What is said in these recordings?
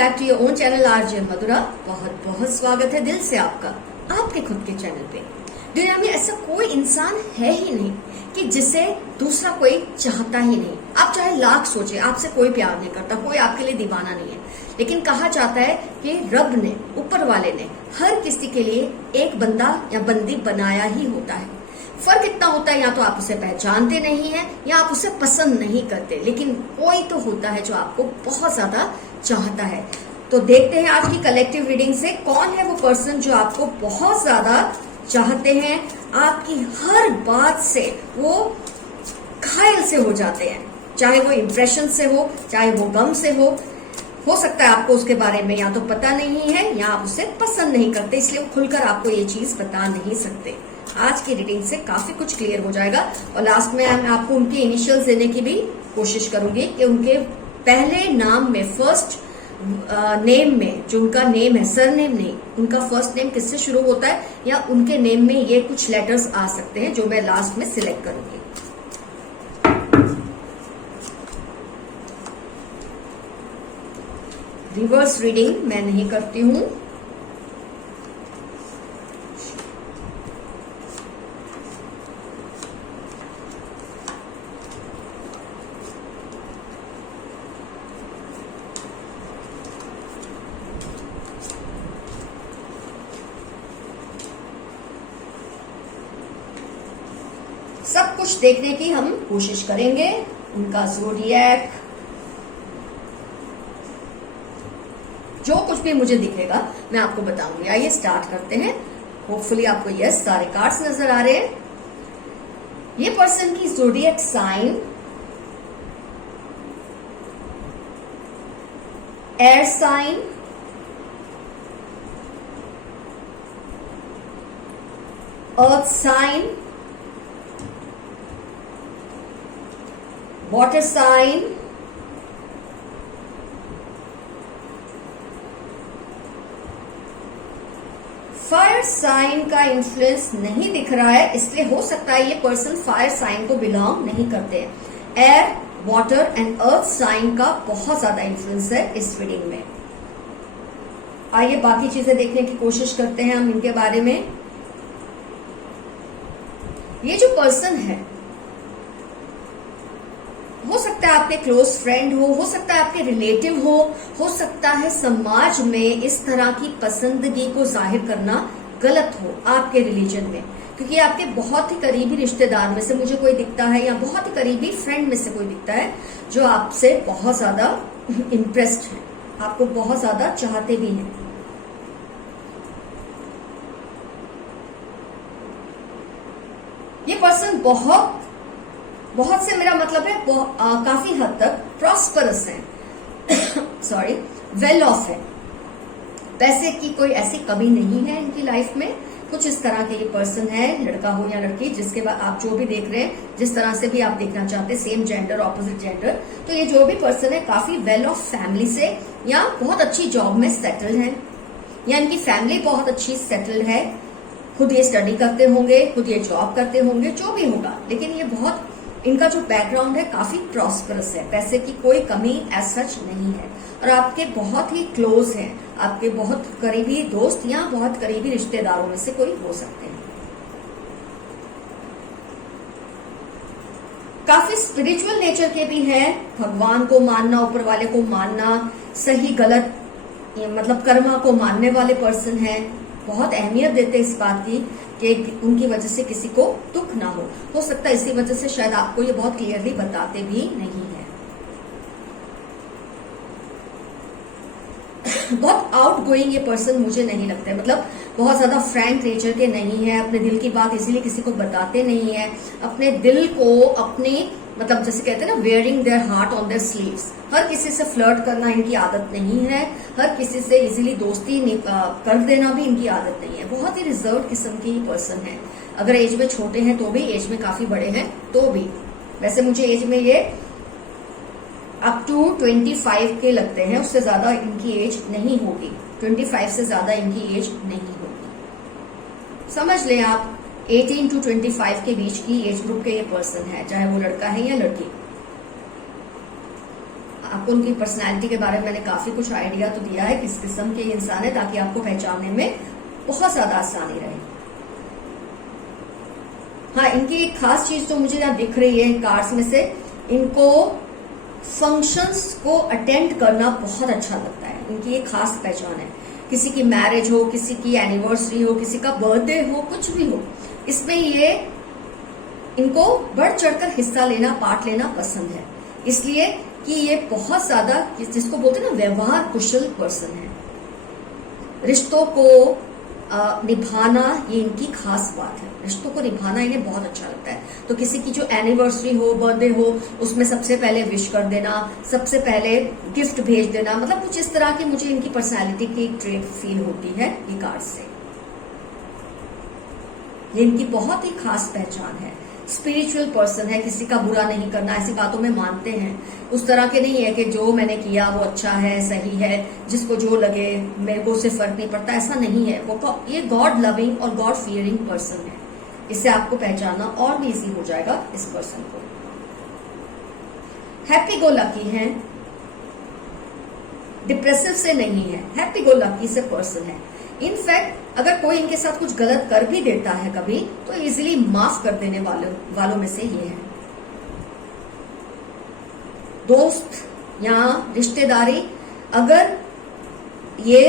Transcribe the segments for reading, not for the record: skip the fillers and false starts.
Back to your own channel RJ Madhura. बहुत बहुत स्वागत है दिल से आपका आपके खुद के चैनल पे। दुनिया में ऐसा कोई इंसान है ही नहीं कि जिसे दूसरा कोई चाहता ही नहीं। आप चाहे लाख सोचे, आपसे कोई प्यार नहीं करता, कोई आपके लिए दीवाना नहीं है, लेकिन कहा जाता है कि रब ने, ऊपर वाले ने हर किसी के लिए एक बंदा या बंदी बनाया ही होता है। फर्क इतना होता है, या तो आप उसे पहचानते नहीं है या आप उसे पसंद नहीं करते, लेकिन कोई तो होता है जो आपको बहुत ज्यादा चाहता है। तो देखते हैं आज की कलेक्टिव रीडिंग से कौन है वो पर्सन जो आपको बहुत ज्यादा चाहते हैं, आपकी हर बात से वो घायल से हो जाते हैं, चाहे वो इंप्रेशन से हो, चाहे वो गम से हो सकता है आपको उसके बारे में या तो पता नहीं है या आप उसे पसंद नहीं करते, इसलिए वो खुलकर आपको ये चीज बता नहीं सकते। आज की रीडिंग से काफी कुछ क्लियर हो जाएगा और लास्ट में मैं आपको उनके इनिशियल्स देने की भी कोशिश करूंगी कि उनके पहले नाम में, फर्स्ट नेम में, जो उनका नेम है, सरनेम नहीं, उनका फर्स्ट नेम किससे शुरू होता है या उनके नेम में ये कुछ लेटर्स आ सकते हैं जो मैं लास्ट में सिलेक्ट करूंगी। रिवर्स रीडिंग मैं नहीं करती हूं। सब कुछ देखने की हम कोशिश करेंगे। उनका ज़ोडिएक, जो कुछ भी मुझे दिखेगा मैं आपको बताऊंगी। आइए स्टार्ट करते हैं। होपफुली आपको यस सारे कार्ड्स नजर आ रहे हैं। ये पर्सन की zodiac sign air sign, earth sign, water sign, fire sign का इन्फ्लुएंस नहीं दिख रहा है, इसलिए हो सकता है ये पर्सन फायर साइन को बिलोंग नहीं करते हैं। Air, water and earth sign का बहुत ज्यादा इन्फ्लुएंस है इस रीडिंग में। आइए बाकी चीजें देखने की कोशिश करते हैं हम इनके बारे में। ये जो पर्सन है, हो सकता है आपके क्लोज फ्रेंड हो सकता है आपके रिलेटिव हो सकता है समाज में इस तरह की पसंदगी को जाहिर करना गलत हो आपके रिलीजन में, क्योंकि आपके बहुत ही करीबी रिश्तेदार में से मुझे कोई दिखता है या बहुत ही करीबी फ्रेंड में से कोई दिखता है जो आपसे बहुत ज्यादा इंप्रेस्ड है, आपको बहुत ज्यादा चाहते भी हैं। ये पर्सन बहुत से, मेरा मतलब है काफी हद तक प्रॉस्परस है सॉरी, वेल ऑफ है, पैसे की कोई ऐसी कमी नहीं है इनकी लाइफ में। कुछ इस तरह के ये पर्सन है, लड़का हो या लड़की, जिसके बाद आप जो भी देख रहे हैं, जिस तरह से भी आप देखना चाहते हैं, सेम जेंडर, ऑपोजिट जेंडर, तो ये जो भी पर्सन है काफी वेल ऑफ फैमिली से या बहुत अच्छी जॉब में सेटल्ड है, या इनकी फैमिली बहुत अच्छी सेटल्ड है, खुद ये स्टडी करते होंगे, खुद ये जॉब करते होंगे, जो भी होगा, लेकिन ये बहुत, इनका जो बैकग्राउंड है काफी प्रॉस्परस है, पैसे की कोई कमी एज सच नहीं है, और आपके बहुत ही क्लोज हैं, आपके बहुत करीबी दोस्त या बहुत करीबी रिश्तेदारों में से कोई हो सकते हैं। काफी स्पिरिचुअल नेचर के भी हैं, भगवान को मानना, ऊपर वाले को मानना, सही गलत मतलब कर्मा को मानने वाले पर्सन हैं, बहुत अहमियत देते हैं इस बात की कि उनकी वजह से किसी को दुख ना हो सकता है इसी वजह से शायद आपको ये बहुत क्लियरली बताते भी नहीं है। बहुत आउट गोइंग ये पर्सन मुझे नहीं लगता है, मतलब बहुत ज्यादा फ्रैंक नेचर के नहीं है, अपने दिल की बात इसीलिए किसी को बताते नहीं है, अपने दिल को अपनी, मतलब जैसे कहते हैं ना, wearing their heart on their sleeves, हर किसी से फ्लर्ट करना इनकी आदत नहीं है, हर किसी से इजीली दोस्ती कर देना भी इनकी आदत नहीं है, बहुत ही रिजर्व किस्म की पर्सन है। अगर एज में छोटे हैं तो भी, एज में काफी बड़े हैं तो भी, वैसे मुझे एज में ये अप टू 25 के लगते हैं, उससे ज्यादा इनकी एज नहीं होगी, 25 से ज्यादा इनकी एज नहीं होगी। समझ लें आप 18 to 25 के बीच की एज ग्रुप के ये पर्सन है, चाहे वो लड़का है या लड़की। आपको आपको उनकी पर्सनैलिटी के बारे में मैंने काफी कुछ आइडिया तो दिया है किस किस्म के इंसान है, ताकि आपको पहचानने में बहुत ज्यादा आसानी रहे। हाँ, इनकी एक खास चीज तो मुझे यहाँ दिख रही है कार्ड्स में से, इनको फंक्शंस को अटेंड करना बहुत अच्छा लगता है। इनकी एक खास पहचान है। किसी की मैरिज हो, किसी की एनिवर्सरी हो, किसी का बर्थडे हो, कुछ भी हो, इसमें ये इनको बढ़ चढ़कर हिस्सा लेना, पार्ट लेना पसंद है। इसलिए कि ये बहुत ज्यादा, जिसको बोलते हैं ना, व्यवहार कुशल पर्सन है। रिश्तों को निभाना ये इनकी खास बात है। रिश्तों को निभाना इन्हें बहुत अच्छा लगता है। तो किसी की जो एनिवर्सरी हो, बर्थडे हो, उसमें सबसे पहले विश कर देना, सबसे पहले गिफ्ट भेज देना, मतलब कुछ इस तरह की मुझे इनकी पर्सनैलिटी की ट्रेट फील होती है ये कार्ड से। ये इनकी बहुत ही खास पहचान है। स्पिरिचुअल पर्सन है, किसी का बुरा नहीं करना, ऐसी बातों में मानते हैं। उस तरह के नहीं है कि जो मैंने किया वो अच्छा है, सही है, जिसको जो लगे मेरे को उससे फर्क नहीं पड़ता, ऐसा नहीं है। वो ये गॉड लविंग और गॉड फियरिंग पर्सन है। इससे आपको पहचानना और भी इजी हो जाएगा इस पर्सन को। हैप्पी गो लकी है, डिप्रेसिव से नहीं है, हैप्पी गो लकी से पर्सन है। इनफैक्ट अगर कोई इनके साथ कुछ गलत कर भी देता है कभी, तो इजीली माफ कर देने वालों में से ये है। दोस्त या रिश्तेदारी अगर ये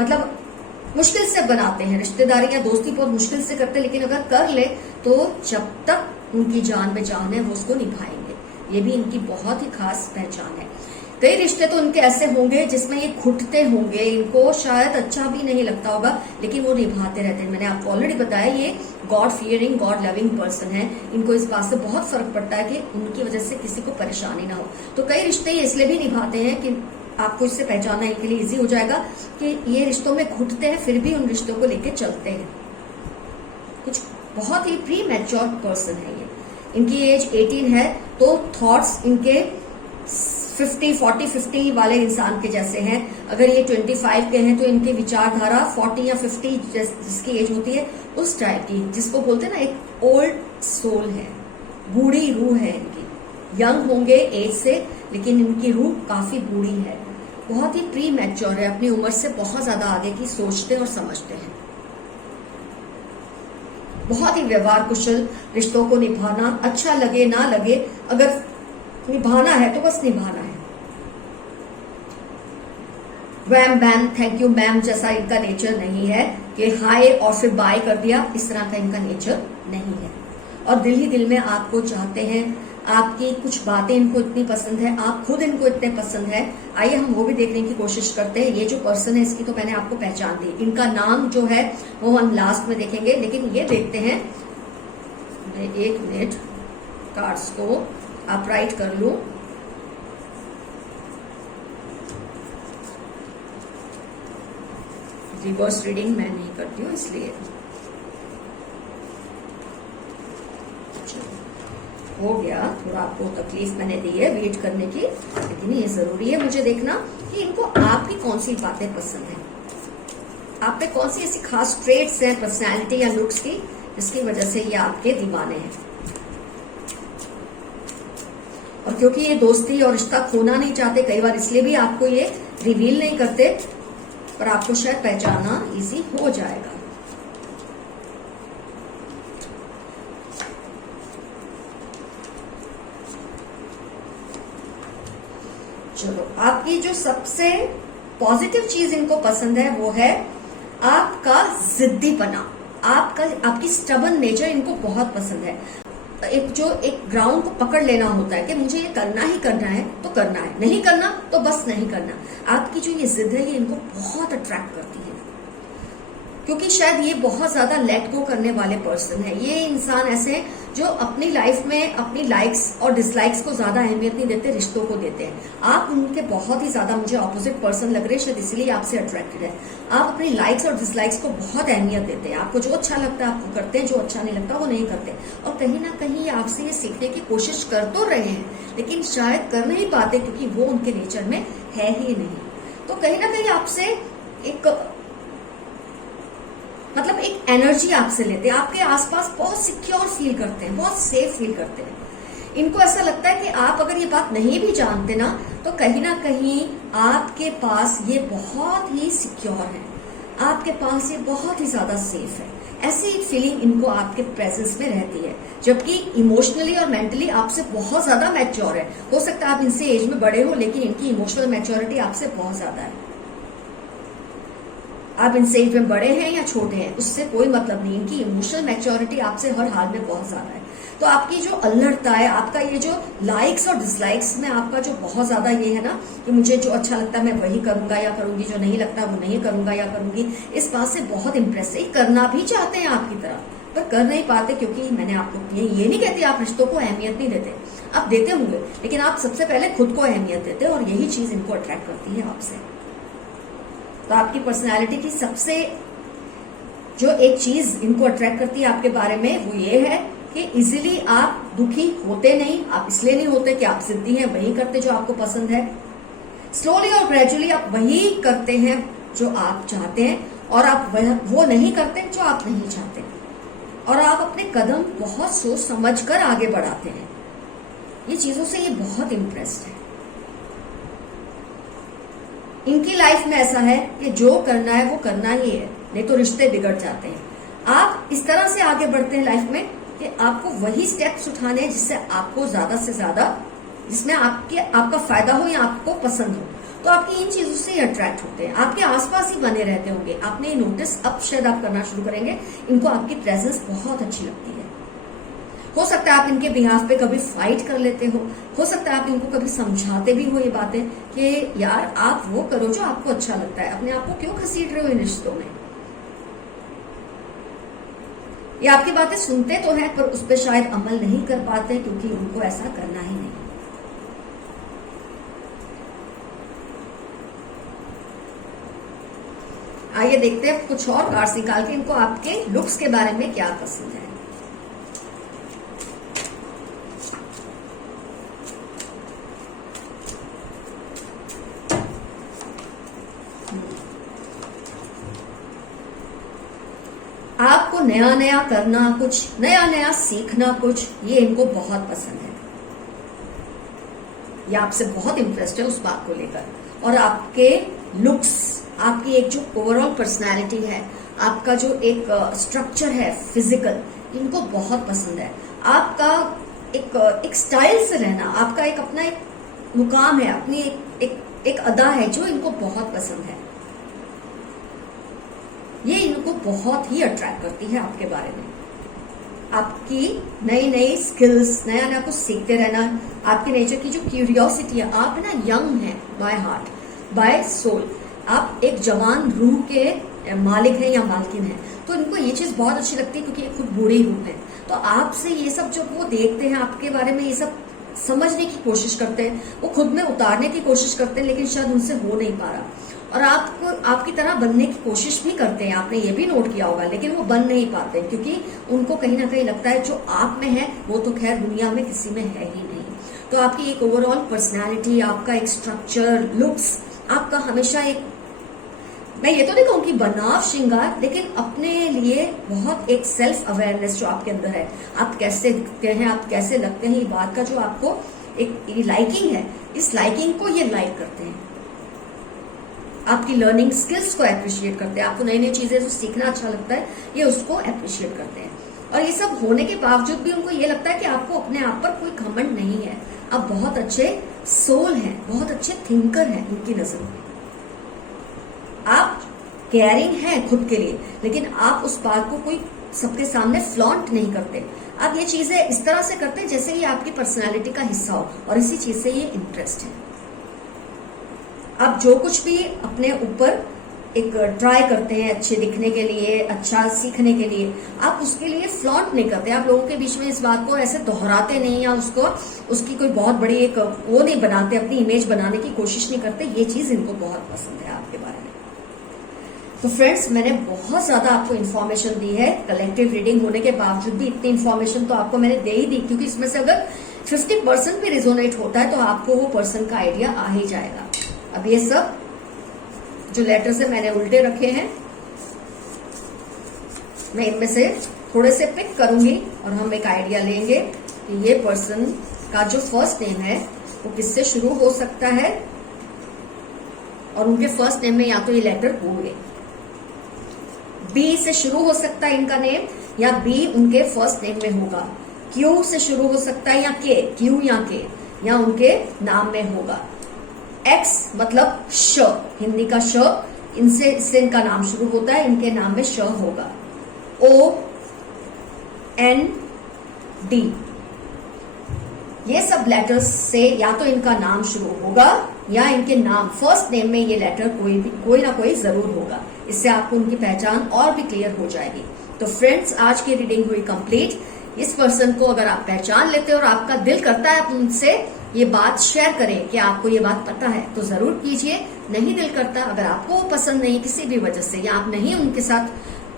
मतलब मुश्किल से बनाते हैं, रिश्तेदारी या दोस्ती बहुत मुश्किल से करते हैं, लेकिन अगर कर ले तो जब तक उनकी जान में जान है वो उसको निभाएंगे। ये भी इनकी बहुत ही खास पहचान है। कई रिश्ते तो इनके ऐसे होंगे जिसमें ये घुटते होंगे, इनको शायद अच्छा भी नहीं लगता होगा, लेकिन वो निभाते रहते हैं। मैंने आपको ऑलरेडी बताया ये God fearing, God loving person है। इनको इस बात से बहुत फर्क पड़ता है कि उनकी वजह से किसी को परेशानी ना हो। तो कई रिश्ते ये इसलिए भी निभाते हैं कि आपको इससे पहचानना इनके लिए इजी हो जाएगा कि ये रिश्तों में घुटते हैं, फिर भी उन रिश्तों को लेकर चलते हैं। कुछ बहुत ही प्री मैच्योर पर्सन है ये। इनकी एज 18 है, तो थॉट्स इनके 40-50 वाले इंसान के जैसे हैं। अगर ये 25 के हैं तो इनकी विचारधारा 40 या 50 जिसकी एज होती है उस टाइप की, जिसको बोलते हैं ना, एक ओल्ड सोल है, बूढ़ी रूह है इनकी। यंग होंगे एज से, लेकिन इनकी रूह काफी बूढ़ी है। बहुत ही प्री मैच्योर है, अपनी उम्र से बहुत ज्यादा आगे की सोचते और समझते हैं। बहुत ही व्यवहार कुशल, रिश्तों को निभाना, अच्छा लगे ना लगे, अगर निभाना है तो बस निभाना है। वैम बैम थैंक यू मैम जैसा इनका नेचर नहीं है कि हाय और फिर बाय कर दिया, इस तरह का इनका नेचर नहीं है। और दिल ही दिल में आपको चाहते हैं, आपकी कुछ बातें इनको इतनी पसंद है, आप खुद इनको इतने पसंद है। आइए हम वो भी देखने की कोशिश करते हैं। ये जो पर्सन है इसकी तो मैंने आपको पहचान दी, इनका नाम जो है वो हम लास्ट में देखेंगे, लेकिन ये देखते हैं। एक मिनट, कार्ड्स को आप राइट कर लो। रिवर्स रीडिंग मैं नहीं करती हूँ इसलिए। हो गया, थोड़ा आपको तकलीफ मैंने दी है वेट करने की, लेकिन ये जरूरी है मुझे देखना कि इनको आपकी कौन सी बातें पसंद है, आप पे कौन सी ऐसी खास ट्रेट्स हैं पर्सनैलिटी या लुक्स की जिसकी वजह से ये आपके दीवाने हैं। और क्योंकि ये दोस्ती और रिश्ता खोना नहीं चाहते, कई बार इसलिए भी आपको ये रिवील नहीं करते, पर आपको शायद पहचानना इजी हो जाएगा। चलो, आपकी जो सबसे पॉजिटिव चीज इनको पसंद है वो है आपका जिद्दीपना, आपकी स्टबन नेचर इनको बहुत पसंद है। एक ग्राउंड को पकड़ लेना होता है कि मुझे ये करना ही करना है तो करना है, नहीं करना तो बस नहीं करना। आपकी जो ये जिद है ये इनको बहुत अट्रैक्ट करती है, क्योंकि शायद ये बहुत ज्यादा लेट गो करने वाले पर्सन है। ये इंसान ऐसे हैं जो अपनी लाइफ में अपनी लाइक्स और डिसलाइक्स को ज्यादा अहमियत नहीं देते, रिश्तों को देते हैं। आप उनके बहुत ही ज्यादा मुझे ऑपोजिट पर्सन लग रहे हैं, शायद इसलिए आपसे अट्रैक्टेड है। आप अपनी लाइक्स और डिसलाइक्स को बहुत अहमियत देते हैं। आपको जो अच्छा लगता है आपको करते हैं, जो अच्छा नहीं लगता वो नहीं करते। और कहीं ना कहीं आपसे ये सीखने की कोशिश कर तो रहे हैं, लेकिन शायद कर नहीं पाते क्योंकि वो उनके नेचर में है ही नहीं। तो कहीं ना कहीं आपसे एक एनर्जी आपसे लेते हैं, आपके आसपास बहुत सिक्योर फील करते हैं, बहुत सेफ फील करते हैं। इनको ऐसा लगता है कि आप अगर ये बात नहीं भी जानते ना कहीं आपके पास ये बहुत ही सिक्योर है, आपके पास ये बहुत ही ज्यादा सेफ है। ऐसी एक फीलिंग इनको आपके प्रेजेंस में रहती है, जबकि इमोशनली और मेंटली आपसे बहुत ज्यादा मैच्योर है। हो सकता है आप इनसे एज में बड़े हो, लेकिन इनकी इमोशनल मैच्योरिटी आपसे बहुत ज्यादा है। आप इनसे एज में बड़े हैं या छोटे हैं उससे कोई मतलब नहीं, इनकी इमोशनल मैच्योरिटी आपसे हर हाल में बहुत ज्यादा है। तो आपकी जो अल्लड़ता है, आपका ये जो लाइक्स और डिसलाइक्स में आपका जो बहुत ज्यादा ये है ना कि मुझे जो अच्छा लगता है मैं वही करूंगा या करूंगी, जो नहीं लगता वो नहीं करूंगा या करूंगी, इस बात से बहुत इंप्रेस है। करना भी चाहते हैं आपकी तरह, पर कर नहीं पाते, क्योंकि मैंने आपको ये नहीं कहती आप रिश्तों को अहमियत नहीं देते, आप देते होंगे, लेकिन आप सबसे पहले खुद को अहमियत देते हैं, और यही चीज इनको अट्रैक्ट करती है आपसे। तो आपकी पर्सनैलिटी की सबसे जो एक चीज इनको अट्रैक्ट करती है आपके बारे में, वो ये है कि इजीली आप दुखी होते नहीं। आप इसलिए नहीं होते कि आप जिद्दी हैं, वही करते जो आपको पसंद है। स्लोली और ग्रेजुअली आप वही करते हैं जो आप चाहते हैं, और आप वो नहीं करते जो आप नहीं चाहते, और आप अपने कदम बहुत सोच समझ कर आगे बढ़ाते हैं। ये चीजों से ये बहुत इम्प्रेस्ड है। इनकी लाइफ में ऐसा है कि जो करना है वो करना ही है, नहीं तो रिश्ते बिगड़ जाते हैं। आप इस तरह से आगे बढ़ते हैं लाइफ में कि आपको वही स्टेप्स उठाने हैं जिससे आपको ज्यादा से ज्यादा, जिसमें आपका फायदा हो या आपको पसंद हो। तो आपकी इन चीजों से अट्रैक्ट होते हैं, आपके आसपास ही बने रहते होंगे। आपने नोटिस अब शायद आप करना शुरू करेंगे, इनको आपकी प्रेजेंस बहुत अच्छी लगती है। हो सकता है आप इनके बिहाफ पे कभी फाइट कर लेते हो सकता है आप इनको कभी समझाते भी हो ये बातें कि यार आप वो करो जो आपको अच्छा लगता है, अपने आप को क्यों घसीट रहे हो इन रिश्तों में। ये आपकी बातें सुनते तो हैं, पर उस पर शायद अमल नहीं कर पाते, क्योंकि उनको ऐसा करना ही नहीं। आइए देखते हैं कुछ और कार्ड्स निकाल के इनको आपके लुक्स के बारे में क्या पसंद है। आपको नया नया करना, कुछ नया नया सीखना, कुछ ये इनको बहुत पसंद है। ये आपसे बहुत इंटरेस्ट है उस बात को लेकर, और आपके लुक्स, आपकी एक जो ओवरऑल पर्सनालिटी है, आपका जो एक स्ट्रक्चर है फिजिकल, इनको बहुत पसंद है। आपका एक स्टाइल से रहना, आपका एक अपना एक मुकाम है, अपनी एक अदा है जो इनको बहुत पसंद है। ये इनको बहुत ही अट्रैक्ट करती है आपके बारे में। आपकी नई नई स्किल्स, नया नया कुछ सीखते रहना, आपके नेचर की जो क्यूरियोसिटी है। आप ना यंग हैं बाय हार्ट, बाय सोल, आप एक जवान रूह के मालिक हैं या मालकिन हैं। तो इनको ये चीज बहुत अच्छी लगती है, क्योंकि ये खुद बूढ़ी रूह है। तो आपसे ये सब जब वो देखते हैं, आपके बारे में ये सब समझने की कोशिश करते हैं, वो खुद में उतारने की कोशिश करते हैं, लेकिन शायद उनसे हो नहीं पा रहा, और आपको आपकी तरह बनने की कोशिश भी करते हैं। आपने ये भी नोट किया होगा, लेकिन वो बन नहीं पाते, क्योंकि उनको कहीं ना कहीं लगता है जो आप में है वो तो खैर दुनिया में किसी में है ही नहीं। तो आपकी एक ओवरऑल पर्सनैलिटी, आपका एक स्ट्रक्चर, लुक्स, आपका हमेशा एक, मैं ये तो नहीं कहूँ कि बनाव श्रृंगार, लेकिन अपने लिए बहुत एक सेल्फ अवेयरनेस जो आपके अंदर है। आप कैसे दिखते हैं, आप कैसे लगते हैं, ये बात का जो आपको एक लाइकिंग है, इस लाइकिंग को ये लाइक करते हैं। आपकी लर्निंग स्किल्स को अप्रिशिएट करते हैं। आपको नई नई चीजें जो सीखना अच्छा लगता है, ये उसको अप्रिशिएट करते हैं। और ये सब होने के बावजूद भी उनको ये लगता है कि आपको अपने आप पर कोई घमंड नहीं है। आप बहुत अच्छे सोल हैं, बहुत अच्छे थिंकर हैं उनकी नजर में। आप केयरिंग हैं खुद के लिए, लेकिन आप उस बात को कोई सबके सामने फ्लॉन्ट नहीं करते। आप ये चीजें इस तरह से करते हैं जैसे ये आपकी पर्सनालिटी का हिस्सा हो, और इसी चीज से ये इंटरेस्ट है। आप जो कुछ भी अपने ऊपर एक ट्राई करते हैं अच्छे दिखने के लिए, अच्छा सीखने के लिए, आप उसके लिए फ्लॉन्ट नहीं करते। आप लोगों के बीच में इस बात को ऐसे दोहराते नहीं, या उसकी कोई बहुत बड़ी एक वो नहीं बनाते, अपनी इमेज बनाने की कोशिश नहीं करते। ये चीज इनको बहुत पसंद है आपके बारे में। तो फ्रेंड्स, मैंने बहुत ज्यादा आपको इन्फॉर्मेशन दी है। कलेक्टिव रीडिंग होने के बावजूद भी इतनी इन्फॉर्मेशन तो आपको मैंने दे ही दी, क्योंकि इसमें से अगर 50% भी रिजोनेट होता है तो आपको वो पर्सन का आइडिया आ ही जाएगा। अब ये सब जो लेटर्स है मैंने उल्टे रखे हैं, मैं इनमें से थोड़े से पिक करूंगी और हम एक आइडिया लेंगे कि ये पर्सन का जो फर्स्ट नेम है वो किससे शुरू हो सकता है, और उनके फर्स्ट नेम में या तो ये लेटर होंगे, बी से शुरू हो सकता है इनका नेम, या बी उनके फर्स्ट नेम में होगा, क्यू से शुरू हो सकता है, या के, क्यू या के, या उनके नाम में होगा, एक्स मतलब श, हिंदी का श, इससे इनका नाम शुरू होता है, इनके नाम में श होगा, ओ एन डी, ये सब लेटर्स से या तो इनका नाम शुरू होगा या इनके नाम फर्स्ट नेम में ये लेटर कोई ना कोई जरूर होगा। इससे आपको उनकी पहचान और भी क्लियर हो जाएगी। तो फ्रेंड्स, आज की रीडिंग हुई कंप्लीट। इस पर्सन को अगर आप पहचान लेते हो और आपका दिल करता है आप उनसे ये बात शेयर करें कि आपको ये बात पता है, तो जरूर कीजिए। नहीं दिल करता, अगर आपको वो पसंद नहीं किसी भी वजह से, या आप नहीं उनके साथ,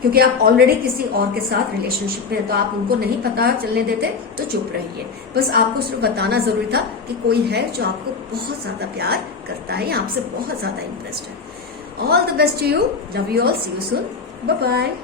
क्योंकि आप ऑलरेडी किसी और के साथ रिलेशनशिप में है, तो आप उनको नहीं पता चलने देते, तो चुप रहिए। बस आपको सिर्फ बताना जरूरी था कि कोई है जो आपको बहुत ज्यादा प्यार करता है या आपसे बहुत ज्यादा इंटरेस्ट है। All the best to you, love you all, see you soon, bye bye.